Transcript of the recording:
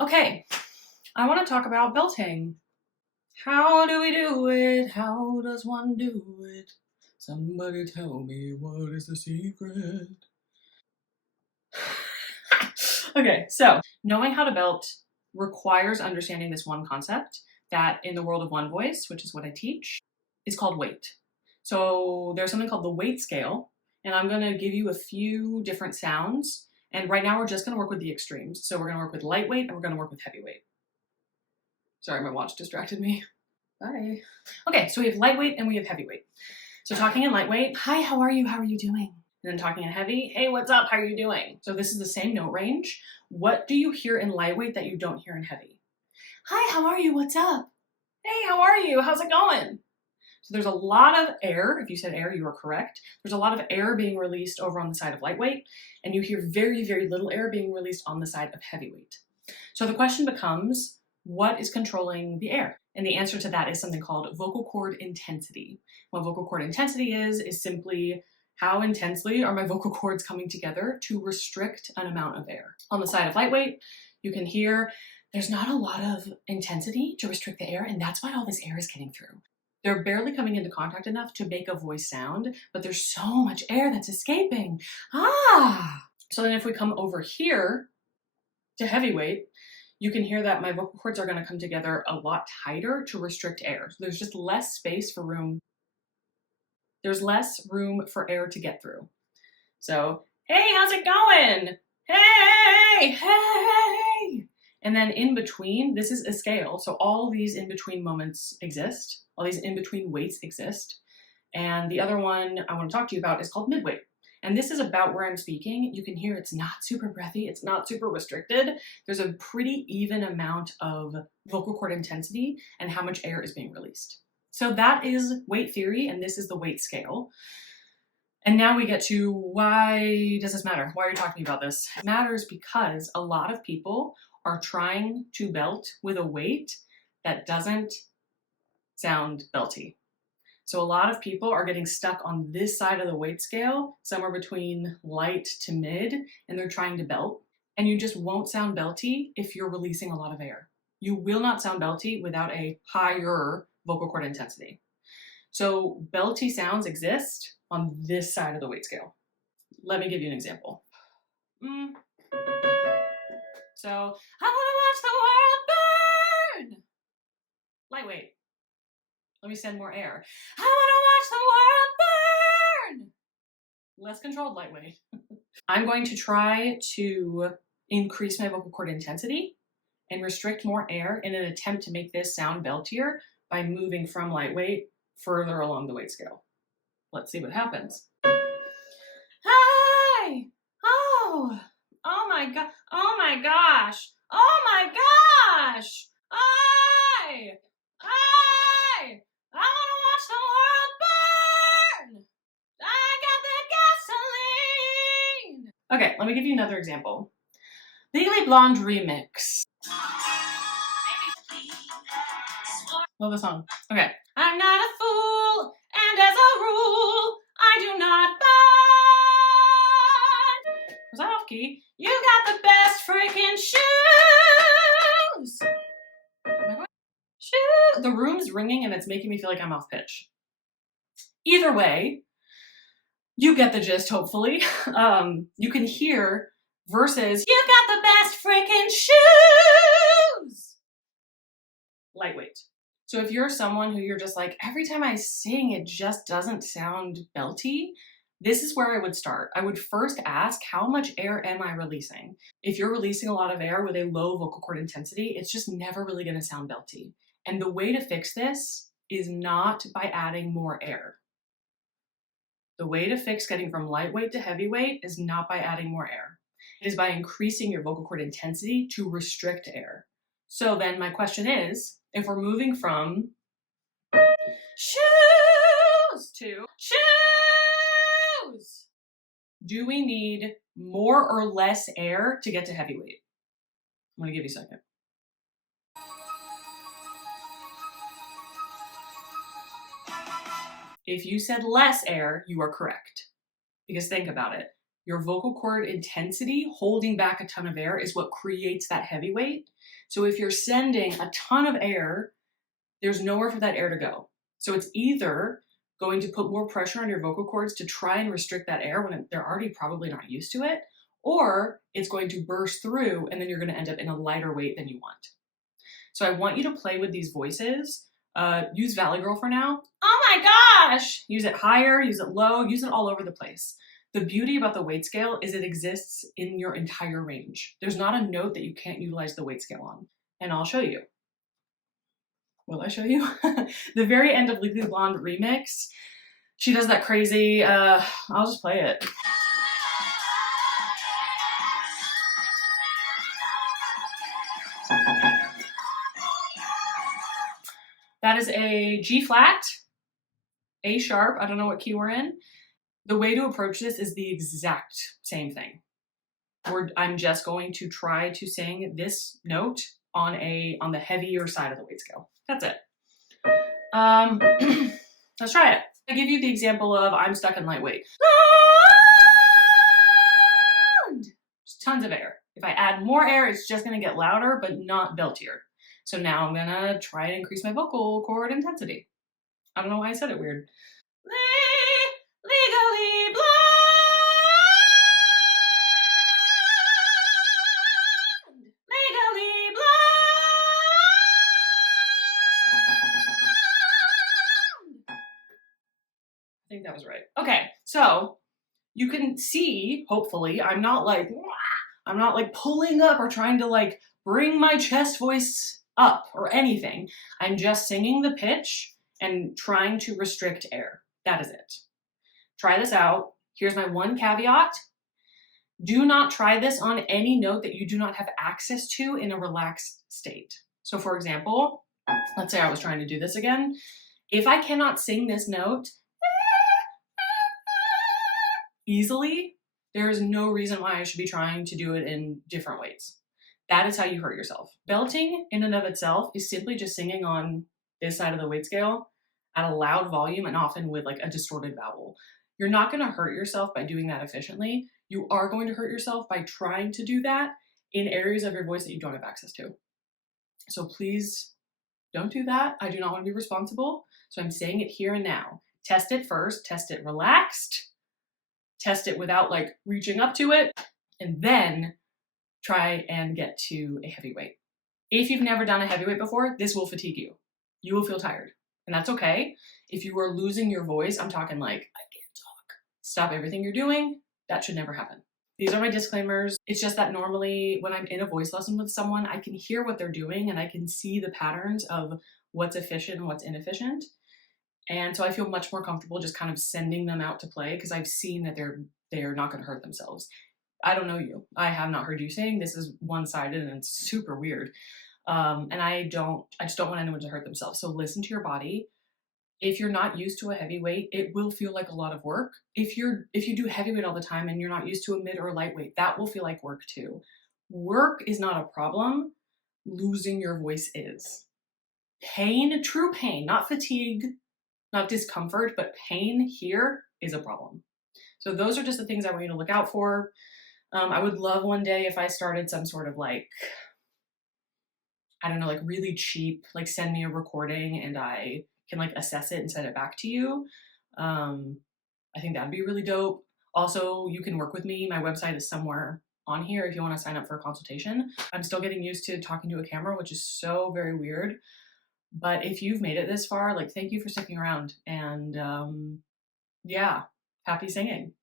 Okay, I want to talk about belting. How do we do it? How does one do it? Somebody tell me, what is the secret? Okay, so knowing how to belt requires understanding this one concept that in the world of one voice, which is what I teach, is called weight. So there's something called the weight scale, and I'm going to give you a few different sounds. And right now we're just going to work with the extremes. So we're going to work with lightweight and we're going to work with heavyweight. Sorry, my watch distracted me. Bye. Okay, so we have lightweight and we have heavyweight. So talking in lightweight, hi, how are you? How are you doing? And then talking in heavy, hey, what's up? How are you doing? So this is the same note range. What do you hear in lightweight that you don't hear in heavy? Hi, how are you? What's up? Hey, how are you? How's it going? So there's a lot of air. If you said air, you are correct. There's a lot of air being released over on the side of lightweight, and you hear very, very little air being released on the side of heavyweight. So the question becomes, what is controlling the air? And the answer to that is something called vocal cord intensity. What vocal cord intensity is simply how intensely are my vocal cords coming together to restrict an amount of air. On the side of lightweight, you can hear there's not a lot of intensity to restrict the air, and that's why all this air is getting through. They're barely coming into contact enough to make a voice sound, but there's so much air that's escaping. So then if we come over here to heavyweight, you can hear that my vocal cords are going to come together a lot tighter to restrict air. So there's just less space for room. There's less room for air to get through. So, hey, how's it going? Hey. And then in between, this is a scale. So all these in between moments exist. All these in between weights exist. And the other one I want to talk to you about is called midweight. And this is about where I'm speaking. You can hear it's not super breathy. It's not super restricted. There's a pretty even amount of vocal cord intensity and how much air is being released. So that is weight theory, and this is the weight scale. And now we get to, why does this matter? Why are you talking about this? It matters because a lot of people are trying to belt with a weight that doesn't sound belty. So a lot of people are getting stuck on this side of the weight scale, somewhere between light to mid, and they're trying to belt. And you just won't sound belty if you're releasing a lot of air. You will not sound belty without a higher vocal cord intensity. So belty sounds exist on this side of the weight scale. Let me give you an example. So, I want to watch the world burn. Lightweight. Let me send more air. I want to watch the world burn. Less controlled lightweight. I'm going to try to increase my vocal cord intensity and restrict more air in an attempt to make this sound beltier by moving from lightweight further along the weight scale. Let's see what happens. Hi! Oh my god! Oh my gosh! Oh my gosh! I want to watch the world burn! I got the gasoline! Okay, let me give you another example. Legally Blonde remix. Love the song. Okay. I'm not a fool, and as a rule, I do not bond. Was that off key? You got the best freaking shoes! Shoes! The room's ringing and it's making me feel like I'm off pitch. Either way, you get the gist, hopefully. You can hear versus, you got the best freaking shoes! Lightweight. So if you're someone who you're just like, every time I sing, it just doesn't sound belty, this is where I would start. I would first ask, how much air am I releasing? If you're releasing a lot of air with a low vocal cord intensity, it's just never really going to sound belty. And the way to fix this is not by adding more air. The way to fix getting from lightweight to heavyweight is not by adding more air. It is by increasing your vocal cord intensity to restrict air. So then my question is, if we're moving from shoes to shoes, do we need more or less air to get to heavyweight? I'm going to give you a second. If you said less air, you are correct. Because think about it. Your vocal cord intensity, holding back a ton of air, is what creates that heavy weight. So if you're sending a ton of air, there's nowhere for that air to go. So it's either going to put more pressure on your vocal cords to try and restrict that air when they're already probably not used to it, or it's going to burst through and then you're going to end up in a lighter weight than you want. So I want you to play with these voices. Use Valley Girl for now. Oh my gosh! Use it higher, use it low, use it all over the place. The beauty about the weight scale is it exists in your entire range. There's not a note that you can't utilize the weight scale on. And I'll show you. Will I show you? The very end of Legally Blonde remix, she does that crazy, I'll just play it. That is a G flat, A sharp, I don't know what key we're in. The way to approach this is the exact same thing. I'm just going to try to sing this note on the heavier side of the weight scale. That's it. Let's try it. I give you the example of I'm stuck in lightweight. Just tons of air. If I add more air, it's just gonna get louder, but not beltier. So now I'm gonna try and increase my vocal cord intensity. I don't know why I said it weird. Legally blonde. Legally blonde. I think that was right. Okay, so you can see, hopefully, I'm not like pulling up or trying to like bring my chest voice up or anything. I'm just singing the pitch and trying to restrict air. That is it. Try this out. Here's my one caveat. Do not try this on any note that you do not have access to in a relaxed state. So for example, let's say I was trying to do this again. If I cannot sing this note easily, there is no reason why I should be trying to do it in different ways. That is how you hurt yourself. Belting in and of itself is simply just singing on this side of the weight scale at a loud volume and often with like a distorted vowel. You're not going to hurt yourself by doing that efficiently. You are going to hurt yourself by trying to do that in areas of your voice that you don't have access to. So please don't do that. I do not want to be responsible. So I'm saying it here and now. Test it first, test it relaxed, test it without like reaching up to it, and then try and get to a heavyweight. If you've never done a heavyweight before, this will fatigue you. You will feel tired, and that's okay. If you are losing your voice, I'm talking like, I can't talk. Stop everything you're doing. That should never happen. These are my disclaimers. It's just that normally when I'm in a voice lesson with someone, I can hear what they're doing and I can see the patterns of what's efficient and what's inefficient. And so I feel much more comfortable just kind of sending them out to play because I've seen that they're not going to hurt themselves. I don't know you. I have not heard you sing. This is one-sided and it's super weird. And I just don't want anyone to hurt themselves. So listen to your body. If you're not used to a heavyweight, it will feel like a lot of work. If you do heavyweight all the time and you're not used to a mid or lightweight, that will feel like work too. Work is not a problem. Losing your voice is. Pain, true pain, not fatigue, not discomfort, but pain here is a problem. So those are just the things I want you to look out for. I would love one day if I started some sort of like, I don't know, like really cheap, like send me a recording and I can like assess it and send it back to you. I think that'd be really dope. Also, you can work with me. My website is somewhere on here if you want to sign up for a consultation. I'm still getting used to talking to a camera, which is so very weird. But if you've made it this far, like, thank you for sticking around. And yeah, happy singing.